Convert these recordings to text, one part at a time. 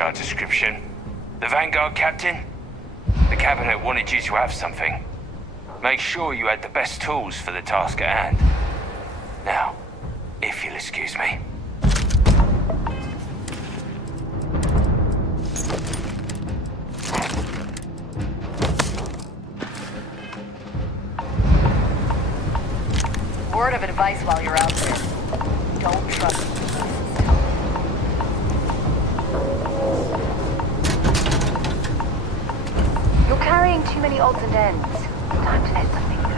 HR description. The Vanguard captain? The cabinet wanted you to have something. Make sure you had the best tools for the task at hand. Now, if you'll excuse me. Word of advice while you're out there. Don't trust me. You're carrying too many odds and ends. Time to let something go.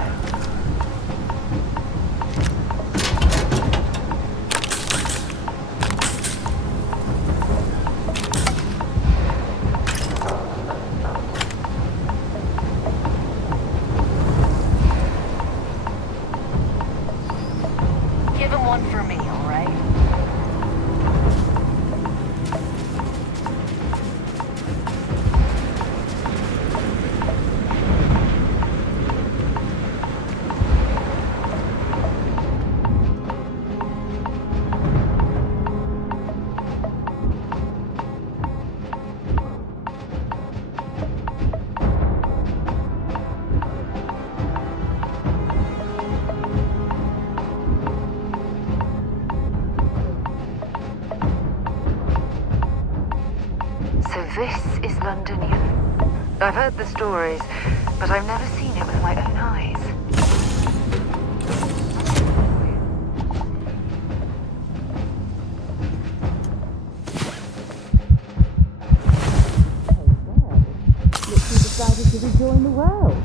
Give him one for me, all right? So this is London. I've heard the stories, but I've never seen it with my own eyes. Look who decided to rejoin the world.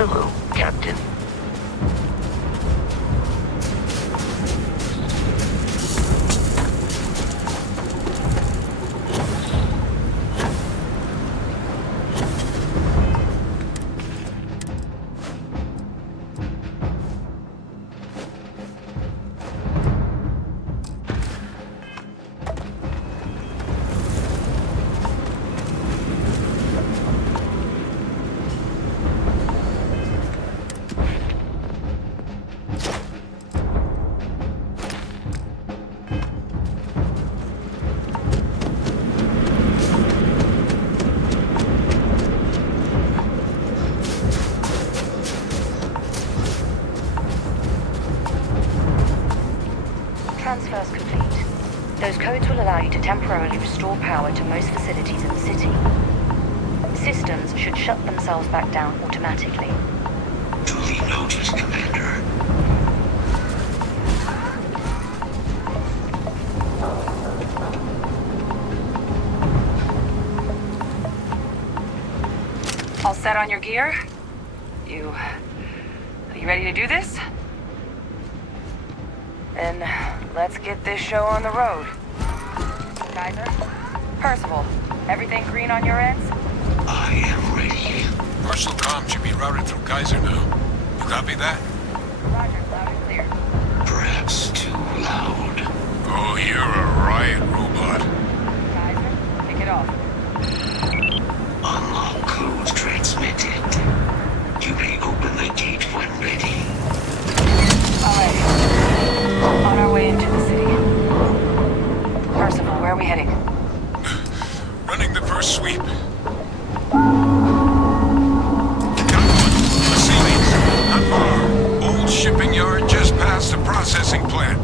Hello, Captain. allow you to temporarily restore power to most facilities in the city. Systems should shut themselves back down automatically. Duly noted, Commander. All set on your gear? You ready to do this? Then let's get this show on the road. Kaiser? Percival, everything green on your ends? I am ready. Marshal comm should be routed through Kaiser now. You copy that? Roger, loud and clear. Perhaps too loud. Oh, you're a riot robot. Kaiser, kick it off. Unlock code transmitted. You may open the gate when ready. Alright. On our way into the city. Percival, where are we heading? Running the first sweep. Got one. The ceilings. Not far. Old shipping yard just past the processing plant.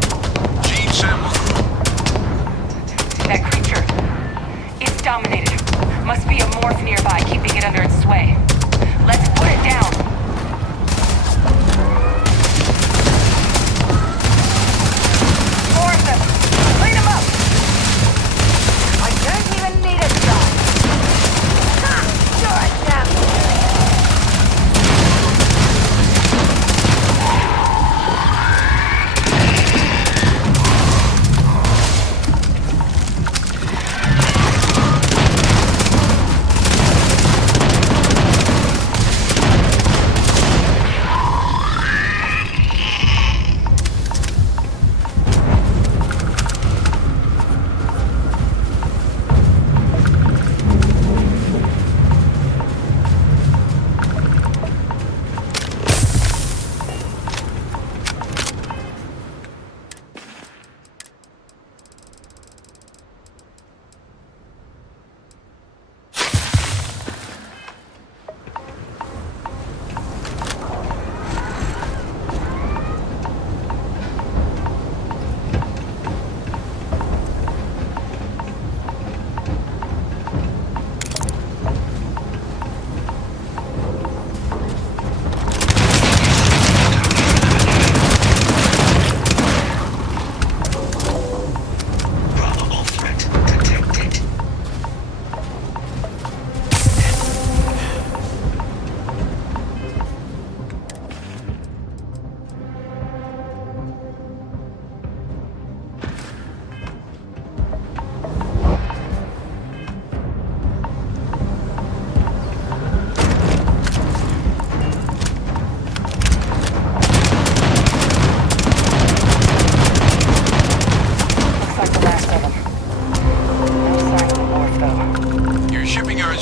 Gene samples. That creature. It's dominated. Must be a morph nearby, keeping it under its sway. Let's put it down. More of them. Clean them up. I don't even need a shot. Ha! You're a damn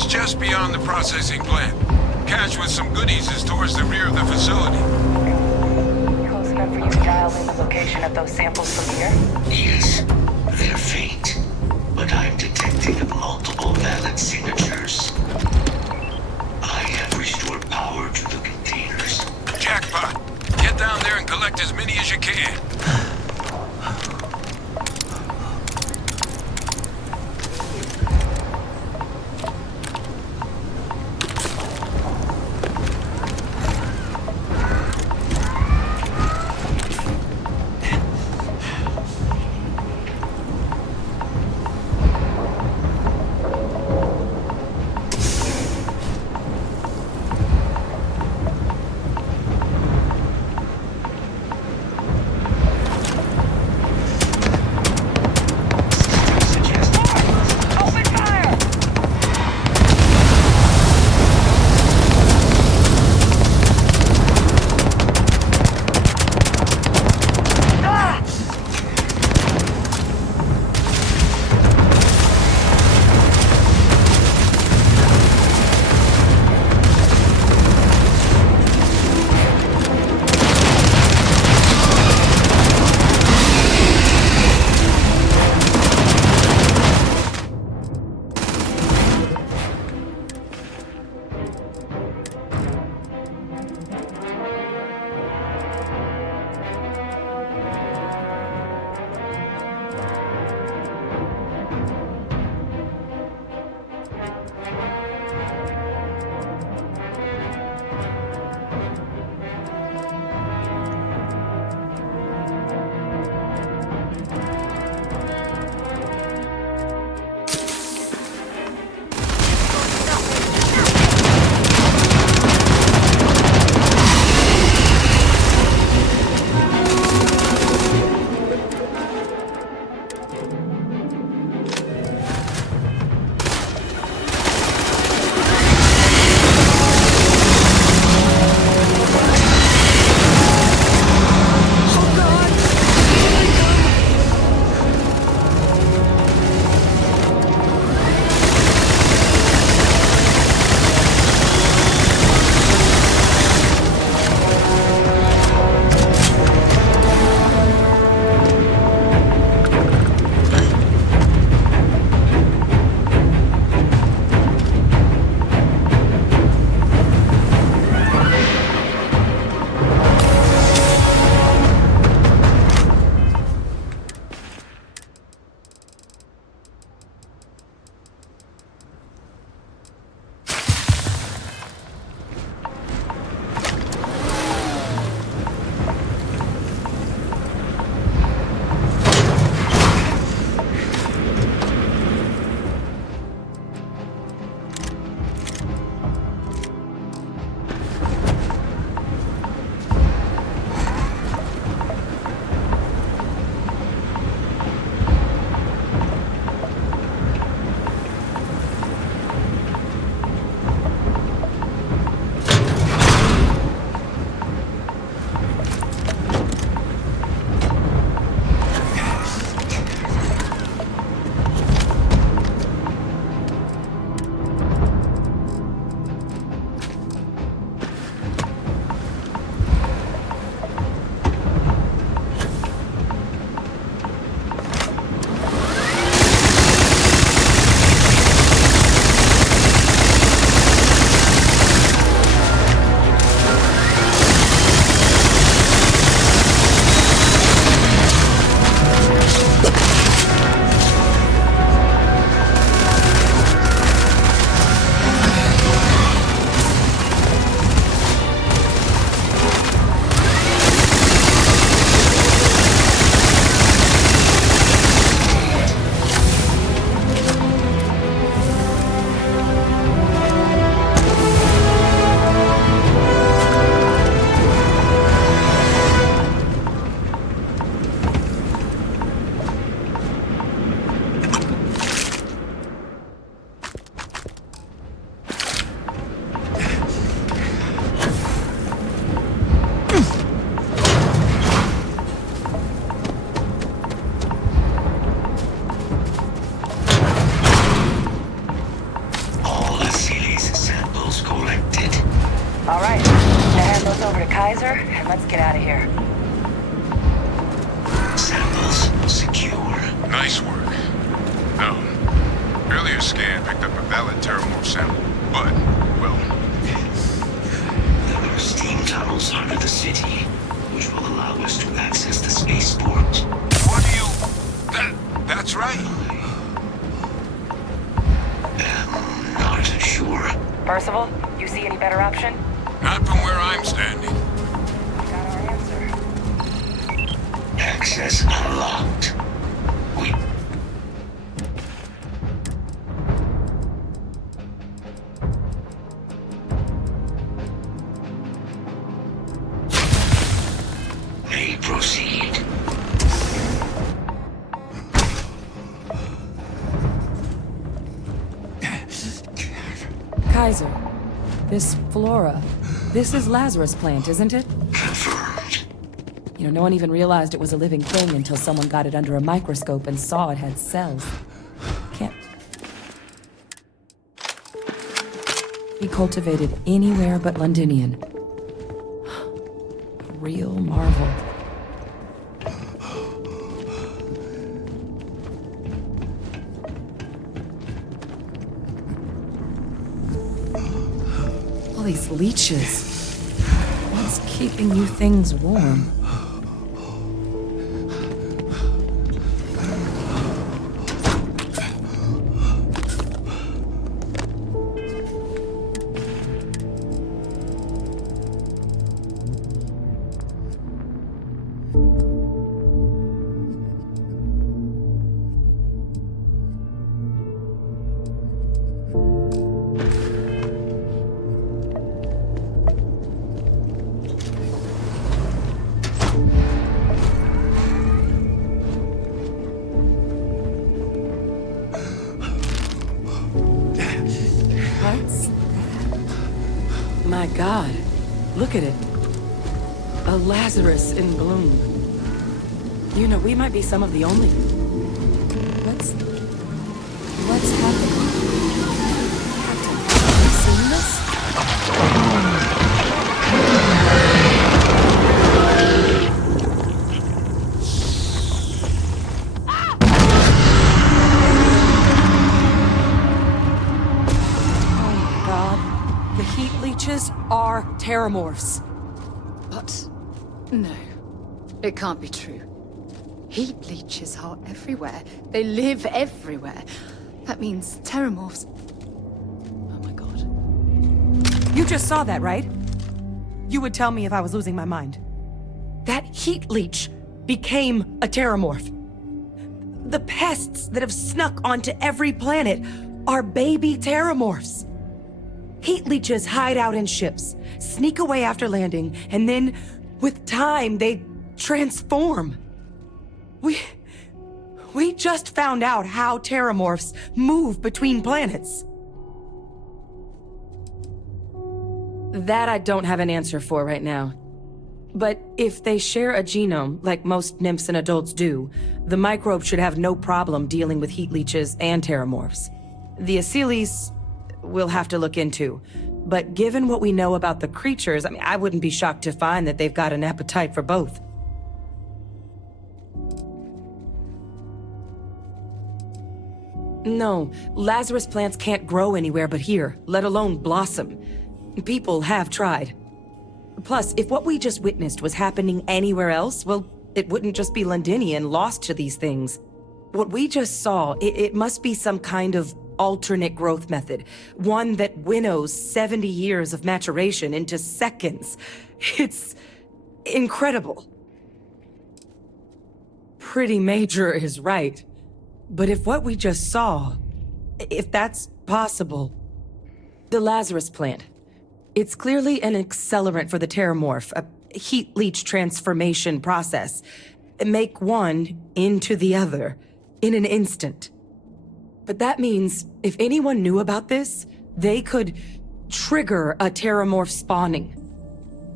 just beyond the processing plant. Cache with some goodies is towards the rear of the facility. Close enough for you to dial in the location of those samples from here? Yes, they're faint, but I'm detecting multiple valid signatures. I have restored power to the containers. Jackpot! Get down there and collect as many as you can. All right, now hand those over to Kaiser, and let's get out of here. Samples secure. Nice work. No. Earlier scan picked up a valid Terramorph sample, but, well... There are steam tunnels under the city, which will allow us to access the spaceport. What do you... That's right. Not sure. Percival, you see any better option? Not from where I'm standing. We got our answer. Access unlocked. We... may proceed. Kaiser, this flora, this is Lazarus plant, isn't it? Confirmed. You know, no one even realized it was a living thing until someone got it under a microscope and saw it had cells. Can't be cultivated anywhere but Londinian. A real marvel. All these leeches. What's keeping you things warm? My God, look at it. A Lazarus in bloom. You know, we might be some of the only... What's happening? Captain, have you seen this? Are Terramorphs. What? No. It can't be true. Heat leeches are everywhere. They live everywhere. That means Terramorphs... Oh my god. You just saw that, right? You would tell me if I was losing my mind. That heat leech became a Terramorph. The pests that have snuck onto every planet are baby Terramorphs. Heat leeches hide out in ships, sneak away after landing, and then, with time, they transform. We just found out how Terramorphs move between planets. That I don't have an answer for right now. But if they share a genome, like most nymphs and adults do, the microbe should have no problem dealing with heat leeches and Terramorphs. The Aciles... we'll have to look into. But given what we know about the creatures, I wouldn't be shocked to find that they've got an appetite for both. No, Lazarus plants can't grow anywhere but here, let alone blossom. People have tried. Plus, if what we just witnessed was happening anywhere else, well, it wouldn't just be Londinian lost to these things. What we just saw, it must be some kind of alternate growth method, one that winnows 70 years of maturation into seconds. It's incredible. Pretty major is right. But if what we just saw, if that's possible, the Lazarus plant, it's clearly an accelerant for the Terramorph, a heat leech transformation process. Make one into the other in an instant. But that means, if anyone knew about this, they could trigger a Terramorph spawning.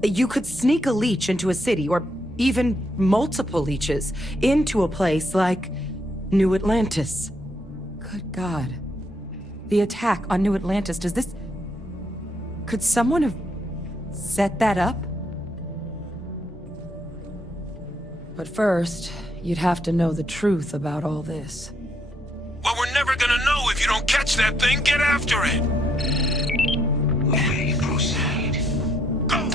You could sneak a leech into a city, or even multiple leeches, into a place like New Atlantis. Good God. The attack on New Atlantis, does this... Could someone have set that up? But first, you'd have to know the truth about all this. Well, we're never gonna know if you don't catch that thing. Get after it! Okay, proceed. Go!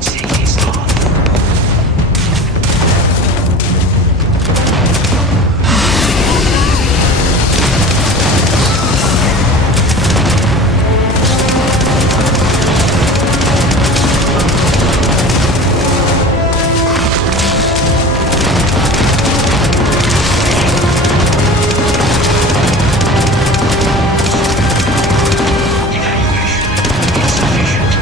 Safety's off. Evaluation insufficient.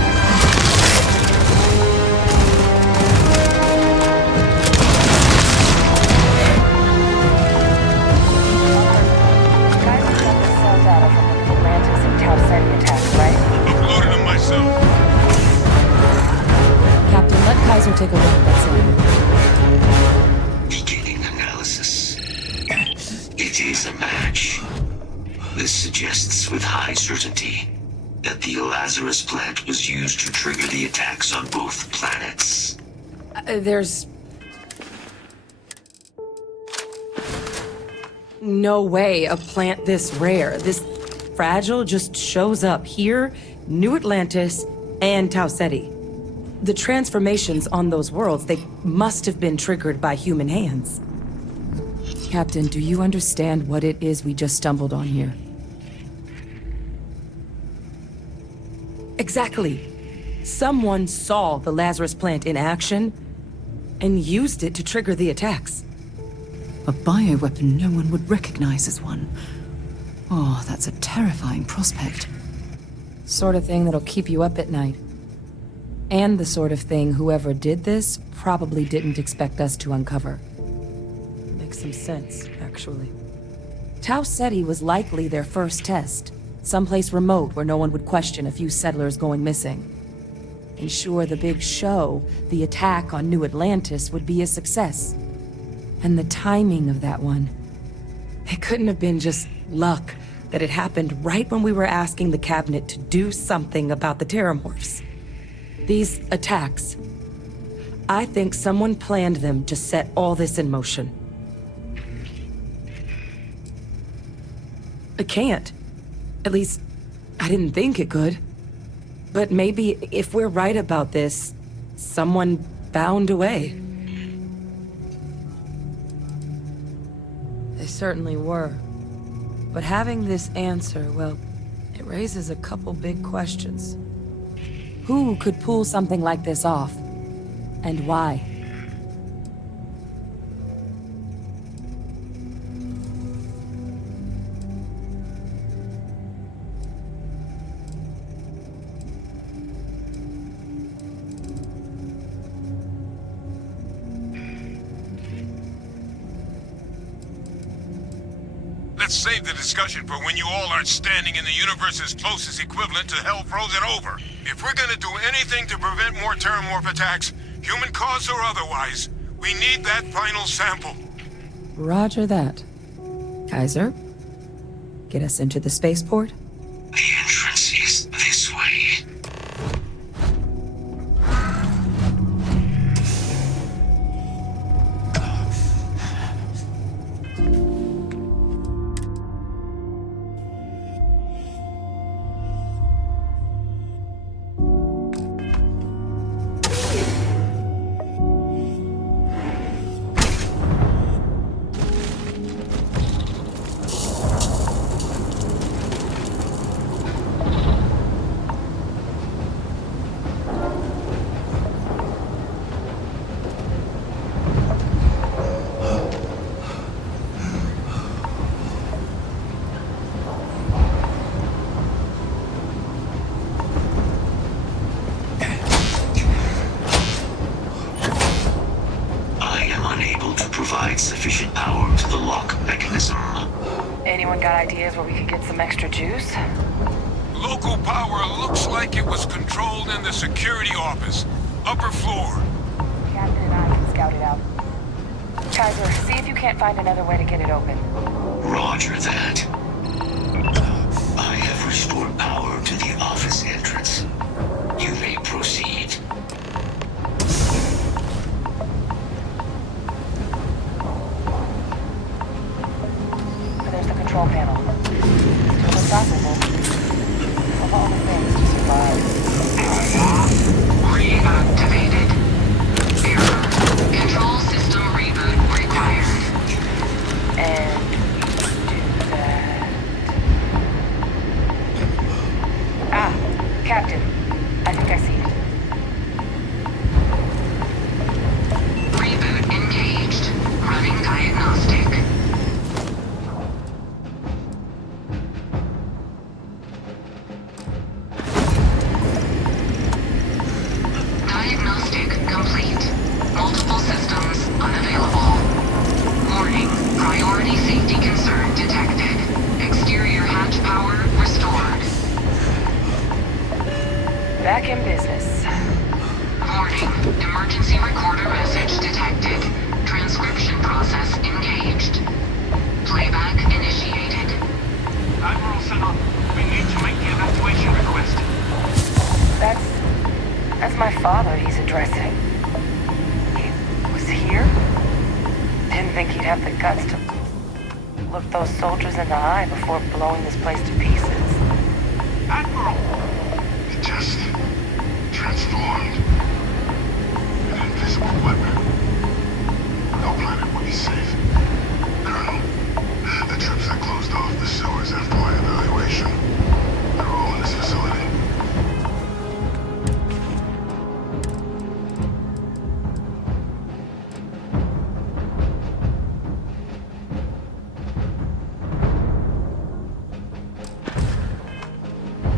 Guys, you got the cell data from the Atlantis and Tau Ceti attacks, right? Uploaded them myself. Captain, let Kaiser take a look at that sample. Beginning analysis. It is a match. This suggests with high certainty that the Lazarus plant was used to trigger the attacks on both planets. There's no way a plant this rare, this fragile, just shows up here, New Atlantis, and Tau Ceti. The transformations on those worlds, they must have been triggered by human hands. Captain, do you understand what it is we just stumbled on here? Exactly. Someone saw the Lazarus plant in action and used it to trigger the attacks. A bioweapon no one would recognize as one. Oh, that's a terrifying prospect. Sort of thing that'll keep you up at night. And the sort of thing whoever did this probably didn't expect us to uncover. Makes some sense, actually. Tau Ceti was likely their first test. Someplace remote where no one would question a few settlers going missing. And sure, the big show, the attack on New Atlantis, would be a success. And the timing of that one. It couldn't have been just luck that it happened right when we were asking the cabinet to do something about the terramorphs. These attacks. I think someone planned them to set all this in motion. It can't. At least, I didn't think it could. But maybe if we're right about this, someone found a way. They certainly were. But having this answer, well, it raises a couple big questions. Who could pull something like this off? And why? Let's save the discussion for when you all aren't standing in the universe's closest equivalent to hell frozen over. If we're gonna do anything to prevent more terramorph attacks, human caused or otherwise, we need that final sample. Roger that. Kaiser, get us into the spaceport? The entrance is this way. provide sufficient power to the lock mechanism. Anyone got ideas where we could get some extra juice? Local power looks like it was controlled in the security office. Upper floor. Captain and I can scout it out. Kaiser, see if you can't find another way to get it open. Roger that. I have restored power to the office entrance. You may proceed. There's the control panel. Still unstoppable. Of all the things to survive. Reactivated. Error. Control system reboot required. And do that. Ah, Captain. I think I see it. Reboot engaged. Running diagnostic. Diagnostic complete. Multiple systems unavailable. Warning. Priority safety concern detected. Exterior hatch power restored. Back in business. Warning. Emergency recorder message detected. Transcription process engaged. Playback initiated. Admiral Sanon, we need to make the evacuation request. That's my father he's addressing. He was here? Didn't think he'd have the guts to look those soldiers in the eye before blowing this place to pieces. Admiral! It just transformed. An invisible weapon. No planet would be safe. Colonel, the troops that closed off the sewers after my evaluation, they're all in this facility.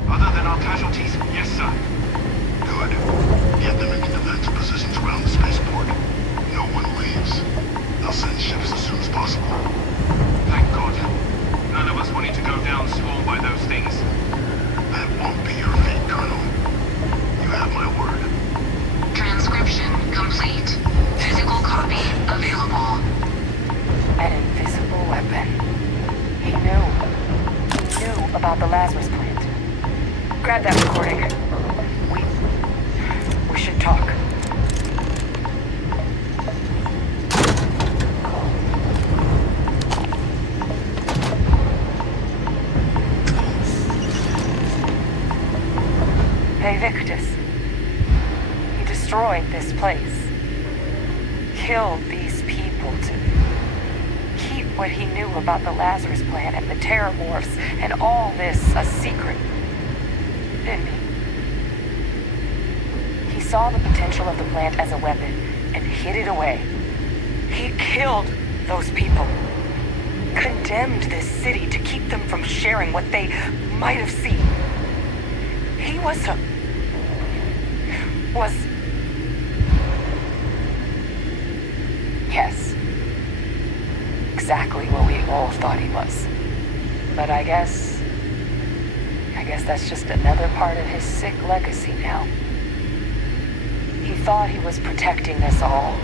Other than our casualties, yes, sir. Good. Get them into defensive positions around the spaceport. No one leaves. They'll send ships as soon as possible. Thank God. None of us wanted to go down swarmed by those things. That won't be your fate, Colonel. You have my word. Transcription complete. Physical copy available. An invisible weapon. He knew about the Lazarus plant. Grab that recording. We should talk. Hey, Victus. He destroyed this place. Killed these people to keep what he knew about the Lazarus plant and the Terramorphs and all this a secret. Didn't he? He saw the potential of the plant as a weapon and hid it away. He killed those people. Condemned this city to keep them from sharing what they might have seen. He was yes. Exactly what we all thought he was. But I guess that's just another part of his sick legacy now. He thought he was protecting us all,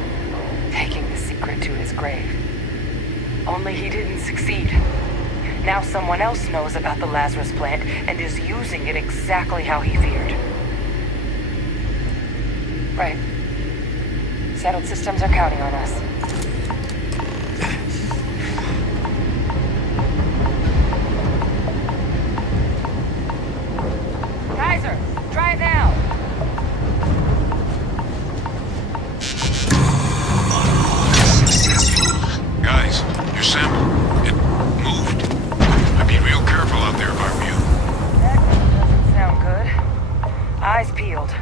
taking the secret to his grave. Only he didn't succeed. Now someone else knows about the Lazarus plant and is using it exactly how he feared. Right. Settled systems are counting on us. Kaiser, try it now. Guys, your sample, it moved. I'd be real careful out there if I were you. That doesn't sound good. Eyes peeled.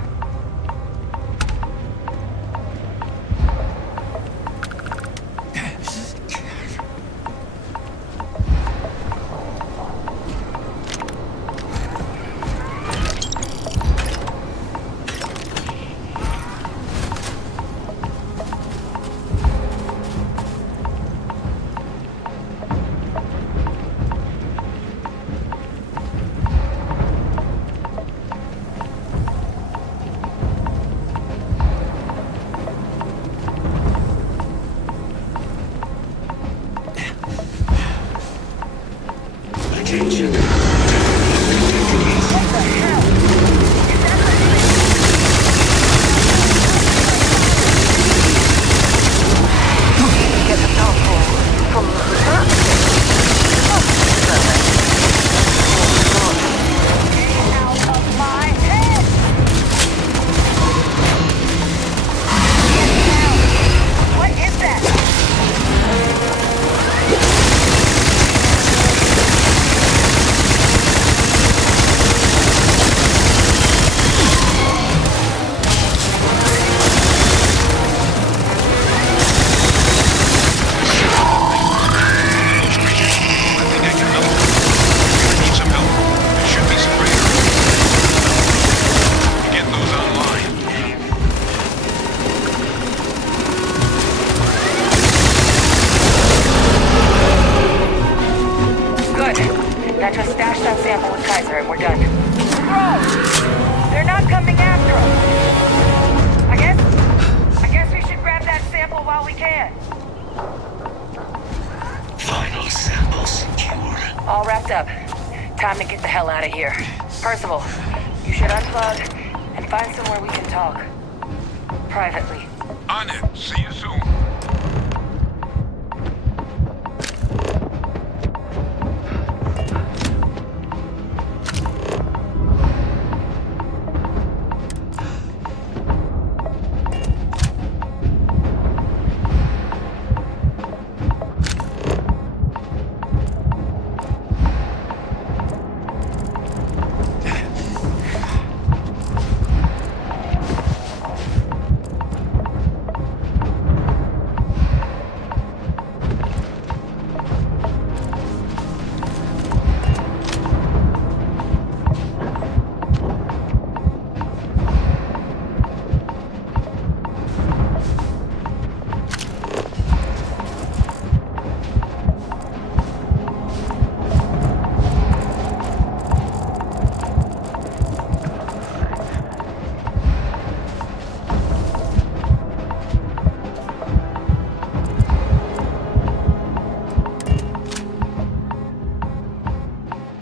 Next up, time to get the hell out of here. Percival, you should unplug and find somewhere we can talk. Privately. On it. See you soon.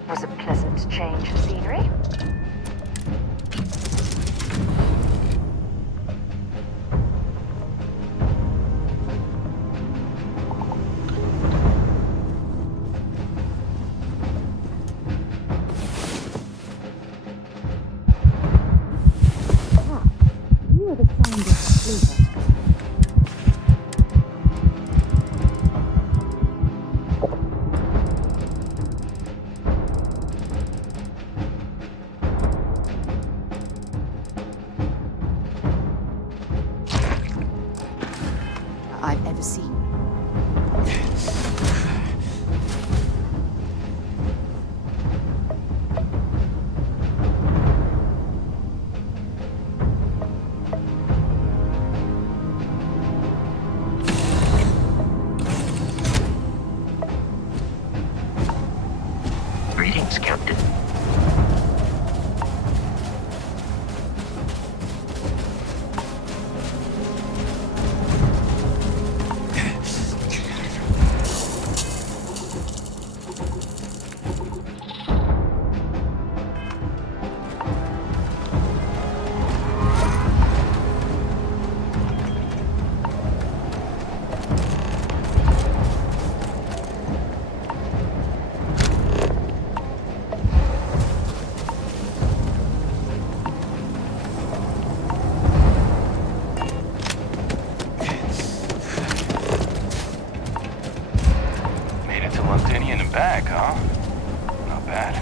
Was a pleasant change of scenery. You are the kindest sleeper. I've ever seen. Greetings, Captain. Made it to Londinian and back, huh? Not bad.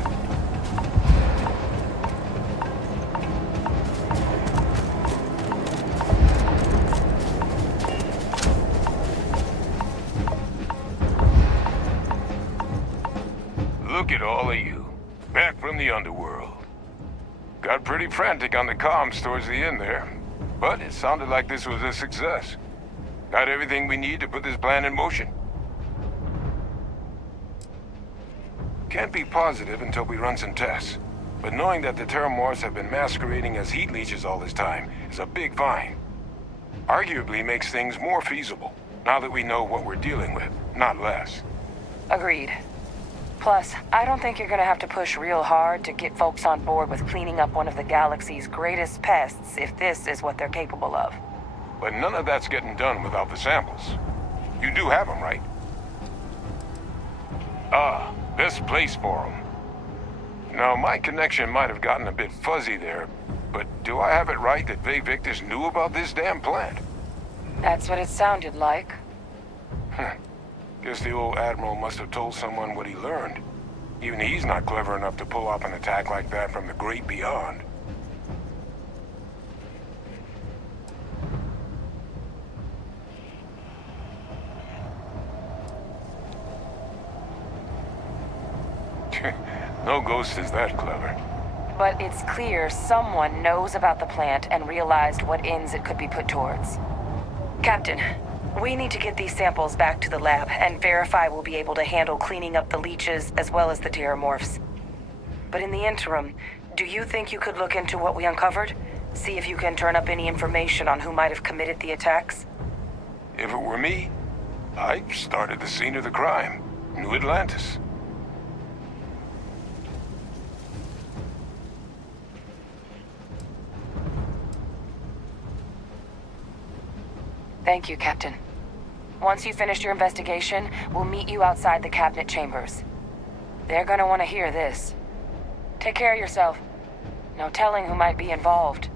Look at all of you. Back from the underworld. Got pretty frantic on the comms towards the end there. But it sounded like this was a success. Got everything we need to put this plan in motion. Can't be positive until we run some tests. But knowing that the Terramorphs have been masquerading as heat leeches all this time is a big find. Arguably makes things more feasible, now that we know what we're dealing with, not less. Agreed. Plus, I don't think you're gonna have to push real hard to get folks on board with cleaning up one of the galaxy's greatest pests if this is what they're capable of. But none of that's getting done without the samples. You do have them, right? Ah, best place for them. Now, my connection might have gotten a bit fuzzy there, but do I have it right that Vay Victus knew about this damn plant? That's what it sounded like. Guess the old Admiral must have told someone what he learned. Even he's not clever enough to pull off an attack like that from the great beyond. No ghost is that clever. But it's clear someone knows about the plant and realized what ends it could be put towards. Captain, we need to get these samples back to the lab and verify we'll be able to handle cleaning up the leeches as well as the Terramorphs. But in the interim, do you think you could look into what we uncovered? See if you can turn up any information on who might have committed the attacks? If it were me, I'd start at the scene of the crime, New Atlantis. Thank you, Captain. Once you finish your investigation, we'll meet you outside the cabinet chambers. They're gonna want to hear this. Take care of yourself. No telling who might be involved.